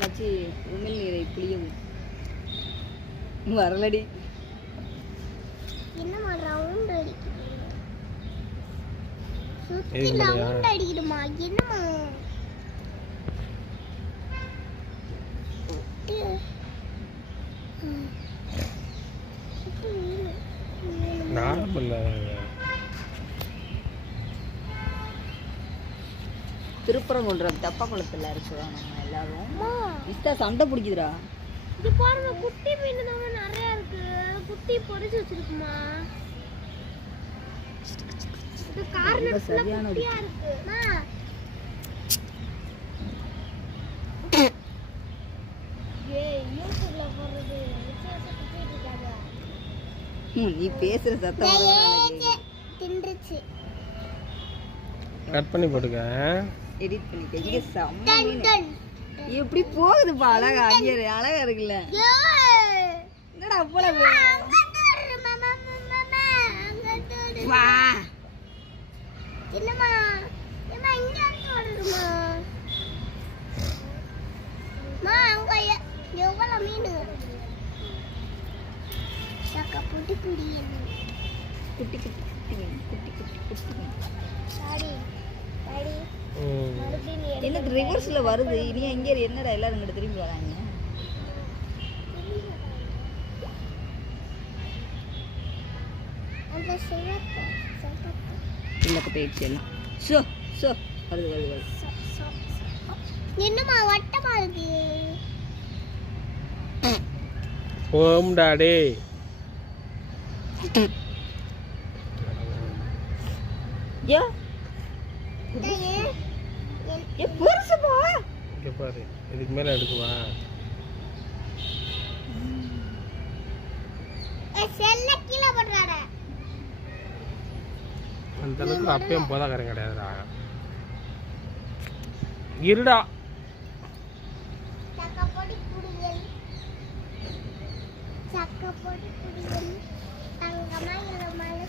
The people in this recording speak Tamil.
மச்சி உமிழ் நீரை புளியவும் வரலடி. என்னமா ரவுண்ட் அடிக்குது? சுத்தி ரவுண்ட் அடிக்குதுமா. என்னமா? நார்மல்ல திருப்பரங்குன்றம் தெப்பக்குளத்துல இருக்கிறோம் நம்ம எல்லாரும். இஷ்டா சண்டை பிடிக்குதுடா. இது பாருங்க, குட்டி மீன் தான் நிறைய இருக்கு. குட்டி பொரிச்சு வச்சிருக்குமா. இது கார்னர் சரியான குட்டியா இருக்குமா. ஏய் யூடியூப்ல போறது வித்தியாசமா கேக்குறாங்க. நீ பேசுற சத்தம் தின்றுச்சு. கட் பண்ணி போடுங்க. எடிட் பண்ணிக்க. இங்க செம்ம மீன். எப்படி போகுதுப்பா அழகா. அங்க அழகா இருக்குல்ல. என்னடா அவ்வளவு வா. என்னமா ஏமா இங்க ஓடுறமா. மா அங்க எவ்வளவு மீன். சக்க புடி புடி குட்டி குட்டி குட்டி மீன். குட்டி குட்டி குட்டி மீன். டாடி டாடி மறுபடியும் என்னது ரிவர்ஸ்ல வருது. இனி எங்க என்னடா எல்லாரும் இங்க திரும்பி வராங்க. அந்த சிவப்பு இந்த போயிடுச்சு எல்லாம். ஷோ ஷோ வருது வருது வருது. என்னமா வட்டமா இருக்கு. ஓம் டாடி. யா ஏ பெருசுப்பா. இங்க பாரு, இதுக்கு மேல எடுக்குவா. செல்ல கீழ போடுறாடா. அந்த அளவுக்கு அப்பயும் போதாக்கறேன் கிடையாதுடா. இருடா. சக்கப்பொடி குடியல். சக்கப்பொடி குடியல். தங்கமா இளமலை.